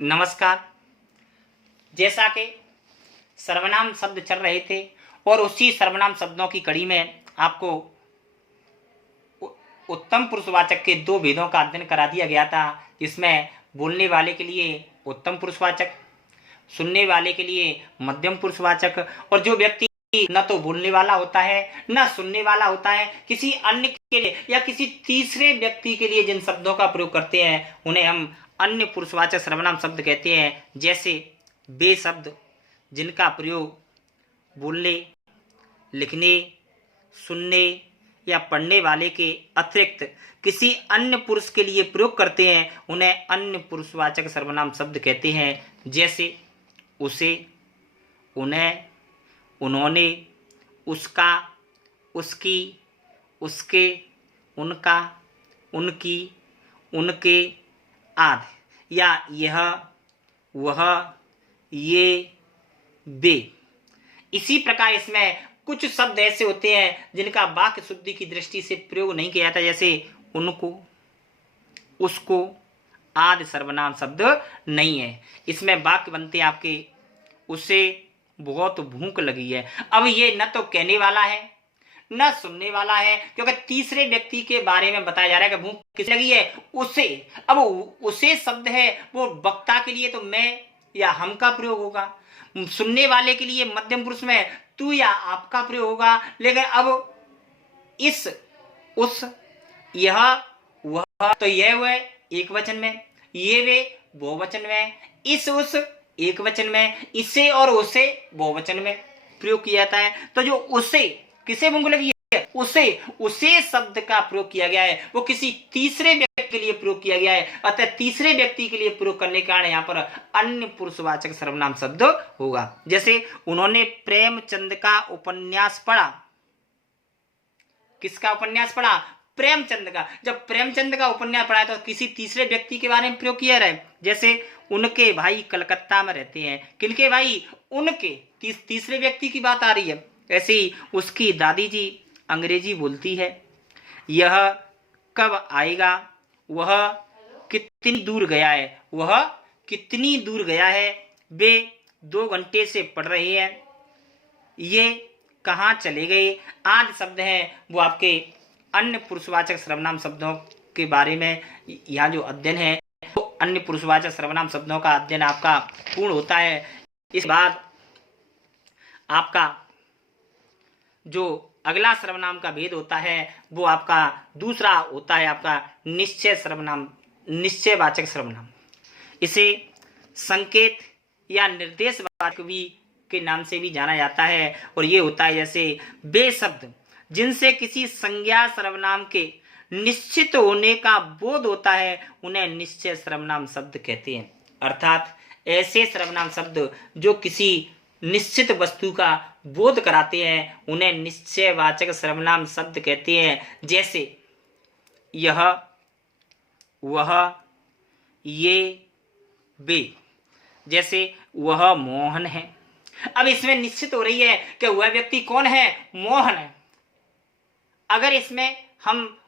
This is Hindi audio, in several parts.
नमस्कार। जैसा कि सर्वनाम शब्द चल रहे थे और उसी सर्वनाम शब्दों की कड़ी में आपको उत्तम पुरुषवाचक के दो भेदों का अध्ययन करा दिया गया था, जिसमें बोलने वाले के लिए उत्तम पुरुषवाचक, सुनने वाले के लिए मध्यम पुरुषवाचक, और जो व्यक्ति न तो बोलने वाला होता है न सुनने वाला होता है, किसी अन्य के लिए या किसी तीसरे व्यक्ति के लिए जिन शब्दों का प्रयोग करते हैं उन्हें हम अन्य पुरुषवाचक सर्वनाम शब्द कहते हैं। जैसे वे शब्द जिनका प्रयोग बोलने, लिखने, सुनने या पढ़ने वाले के अतिरिक्त किसी अन्य पुरुष के लिए प्रयोग करते हैं उन्हें अन्य पुरुषवाचक सर्वनाम शब्द कहते हैं। जैसे उसे, उन्हें, उन्होंने, उसका, उसकी, उसके, उनका, उनकी, उनके आदि, या यह, वह, ये, वे। इसी प्रकार इसमें कुछ शब्द ऐसे होते हैं जिनका वाक्य शुद्धि की दृष्टि से प्रयोग नहीं किया जाता, जैसे उनको, उसको आदि सर्वनाम शब्द नहीं है। इसमें वाक्य बनते हैं आपके उसे बहुत भूख लगी है। अब ये न तो कहने वाला है न सुनने वाला है, क्योंकि तीसरे व्यक्ति के बारे में बताया जा रहा है कि भूख किस लगी है, उसे। अब उसे शब्द है वो वक्ता के लिए तो मैं या हम का प्रयोग होगा, सुनने वाले के लिए मध्यम पुरुष में तू या आपका प्रयोग होगा। लेकिन अब इस, उस, यह, वह, तो यह वह एक वचन में, ये वे बहुवचन में, इस उस एक वचन में, इसे और उसे बहुवचन में प्रयोग किया जाता है। तो जो उसे किसे भूख लगी है, उसे शब्द का प्रयोग किया गया है, वो किसी तीसरे व्यक्ति के लिए प्रयोग किया गया है। अतः तीसरे व्यक्ति के लिए प्रयोग करने के कारण यहाँ पर अन्य पुरुषवाचक सर्वनाम शब्द होगा। जैसे उन्होंने प्रेमचंद का उपन्यास पढ़ा। किसका उपन्यास पढ़ा? प्रेमचंद का। जब प्रेमचंद का उपन्यास पढ़ा तो किसी तीसरे व्यक्ति के बारे में प्रयोग किया रहा है। जैसे उनके भाई कलकत्ता में रहते हैं। किनके भाई? उनके, तीसरे व्यक्ति की बात आ रही है। ऐसे ही उसकी दादी जी अंग्रेजी बोलती है। यह कब आएगा? वह कितनी दूर गया है? वह कितनी दूर गया है? वे 2 घंटे से पढ़ रहे हैं। ये कहाँ चले गए? आदि शब्द हैं वो आपके अन्य पुरुषवाचक सर्वनाम शब्दों के बारे में यहाँ जो अध्ययन है तो अन्य पुरुषवाचक सर्वनाम शब्दों का अध्ययन आपका पूर्ण होता है। इस बाद आपका जो अगला सर्वनाम का भेद होता है वो आपका दूसरा होता है आपका निश्चय सर्वनाम, निश्चयवाचक सर्वनाम। इसे संकेत या निर्देशवाचक भी के नाम से भी जाना जाता है। और ये होता है जैसे वे शब्द जिनसे किसी संज्ञा सर्वनाम के निश्चित होने का बोध होता है उन्हें निश्चय सर्वनाम शब्द कहते हैं। अर्थात ऐसे सर्वनाम शब्द जो किसी निश्चित वस्तु का बोध कराते हैं उन्हें निश्चयवाचक सर्वनाम शब्द कहते हैं। जैसे यह, वह, ये, वे। जैसे वह मोहन है। अब इसमें निश्चित हो रही है कि वह व्यक्ति कौन है? मोहन है। अगर इसमें हम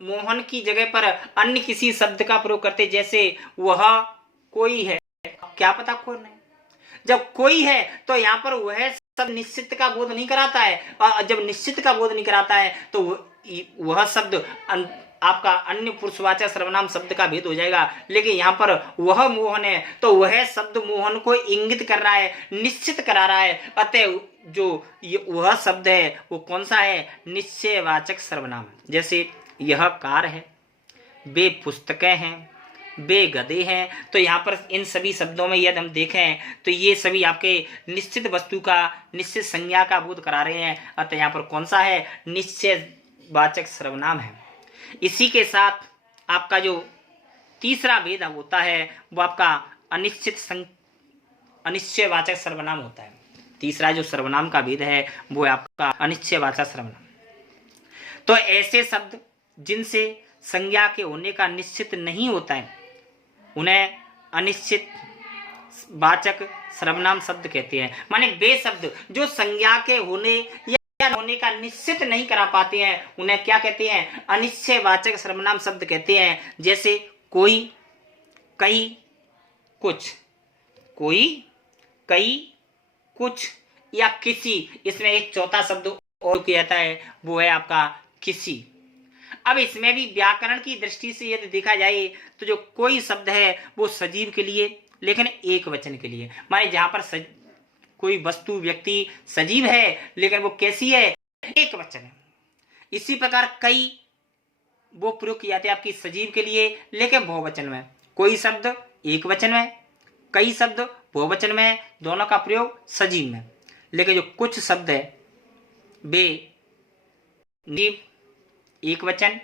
मोहन की जगह पर अन्य किसी शब्द का प्रयोग करते, जैसे वह कोई है, क्या पता कौन है। जब कोई है तो यहाँ पर वह शब्द निश्चित का बोध नहीं कराता है, और जब निश्चित का बोध नहीं कराता है तो वह शब्द आपका अन्य पुरुषवाचक सर्वनाम शब्द का भेद हो जाएगा। लेकिन यहाँ पर वह मोहन है तो वह शब्द मोहन को इंगित कर रहा है, निश्चित करा रहा है। अतः जो वह शब्द है वो कौन सा है? निश्चयवाचक सर्वनाम। जैसे यह कार है, वे पुस्तकें हैं, वे गधे हैं। तो यहाँ पर इन सभी शब्दों में यदि हम देखें तो ये सभी आपके निश्चित वस्तु का, निश्चित संज्ञा का बोध करा रहे हैं। अतः यहाँ पर कौन सा है? निश्चयवाचक सर्वनाम है। इसी के साथ आपका जो तीसरा भेद होता है वो आपका अनिश्चयवाचक सर्वनाम होता है। तीसरा जो सर्वनाम का भेद है वो आपका अनिश्चयवाचक सर्वनाम। तो ऐसे शब्द जिनसे संज्ञा के होने का निश्चित नहीं होता है उन्हें अनिश्चित वाचक सर्वनाम शब्द कहते हैं। माने वे शब्द जो संज्ञा के होने या होने का निश्चित नहीं करा पाते हैं उन्हें क्या कहते हैं? अनिश्चयवाचक सर्वनाम शब्द कहते हैं। जैसे कोई, कई, कुछ। कोई, कई, कुछ या किसी। इसमें एक चौथा शब्द और किया जाता है, वो है आपका किसी। अब इसमें भी व्याकरण की दृष्टि से यदि देखा जाए तो जो कोई शब्द है वो सजीव के लिए, लेकिन एक वचन के लिए। माने जहां पर कोई वस्तु व्यक्ति सजीव है लेकिन वो कैसी है, एक वचन है। इसी प्रकार कई वो प्रयोग किए जाते हैं आपकी सजीव के लिए लेकिन बहुवचन में। कोई शब्द एक वचन में, कई शब्द बहुवचन में, दोनों का प्रयोग सजीव में। लेकिन जो कुछ शब्द है वे निर्जीव, एक वचन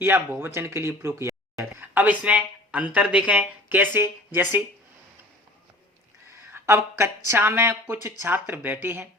या बहुवचन के लिए प्रयोग किया जाता है। अब इसमें अंतर देखें कैसे, जैसे अब कक्षा में कुछ छात्र बैठे हैं।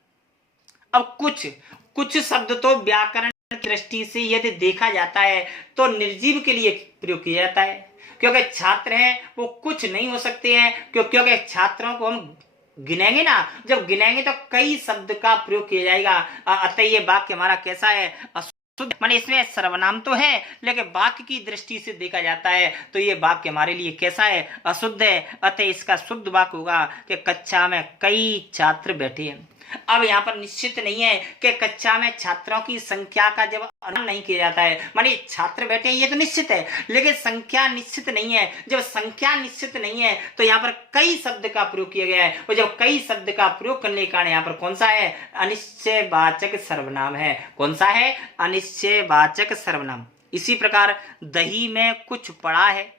अब कुछ शब्द तो व्याकरण की दृष्टि से यदि देखा जाता है तो निर्जीव के लिए प्रयोग किया जाता है, क्योंकि छात्र हैं वो कुछ नहीं हो सकते हैं, क्योंकि छात्रों को हम गिनेंगे ना, जब गिनेंगे तो कई शब्द का प्रयोग किया जाएगा। अतः ये वाक्य हमारा कैसा है, अशुद्ध। माने इसमें सर्वनाम तो है लेकिन वाक्य की दृष्टि से देखा जाता है तो ये वाक्य हमारे लिए कैसा है, अशुद्ध है। अतः इसका शुद्ध वाक्य होगा कि कक्षा में कई छात्र बैठे हैं। अब यहाँ पर निश्चित नहीं है कि कक्षा में छात्रों की संख्या का जब अनुमान नहीं किया जाता है, माने छात्र बैठे हैं ये तो निश्चित है, लेकिन संख्या निश्चित नहीं है। जब संख्या निश्चित नहीं है तो यहाँ पर कई शब्द का प्रयोग किया गया है, और जब कई शब्द का प्रयोग करने के कारण यहाँ पर कौन सा है, अनिश्चयवाचक सर्वनाम है। कौन सा है, अनिश्चयवाचक सर्वनाम। इसी प्रकार दही में कुछ पड़ा है।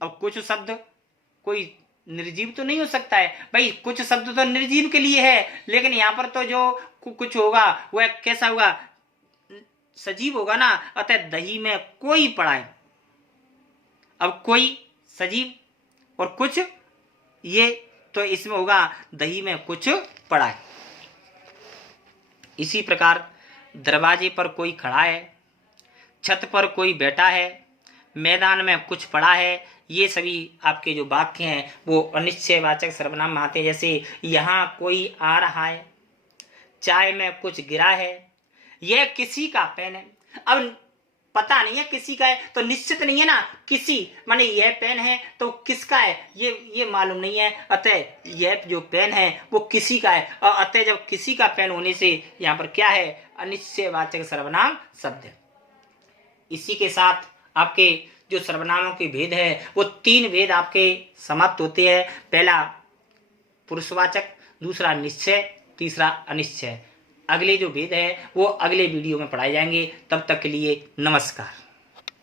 अब कुछ शब्द कोई निर्जीव तो नहीं हो सकता है भाई, कुछ शब्द तो निर्जीव के लिए है, लेकिन यहाँ पर तो जो कुछ होगा वह कैसा होगा, सजीव होगा ना। अतः दही में कोई पड़ा है। अब कोई सजीव और कुछ ये, तो इसमें होगा दही में कुछ पड़ा है। इसी प्रकार दरवाजे पर कोई खड़ा है, छत पर कोई बैठा है, मैदान में कुछ पड़ा है। ये सभी आपके जो वाक्य हैं वो अनिश्चयवाचक सर्वनाम में आते हैं। जैसे यहाँ कोई आ रहा है, चाय में कुछ गिरा है, यह किसी का पेन है। अब पता नहीं है किसी का है तो निश्चित नहीं है ना, किसी माने यह पेन है तो किसका है ये मालूम नहीं है। अतः यह जो पेन है वो किसी का है, और अतः जब किसी का पेन होने से यहाँ पर क्या है, अनिश्चयवाचक सर्वनाम शब्द है। इसी के साथ आपके जो सर्वनामों के भेद है वो 3 भेद आपके समाप्त होते हैं। पहला पुरुषवाचक, दूसरा निश्चय, तीसरा अनिश्चय। अगले जो भेद है वो अगले वीडियो में पढ़ाए जाएंगे। तब तक के लिए नमस्कार।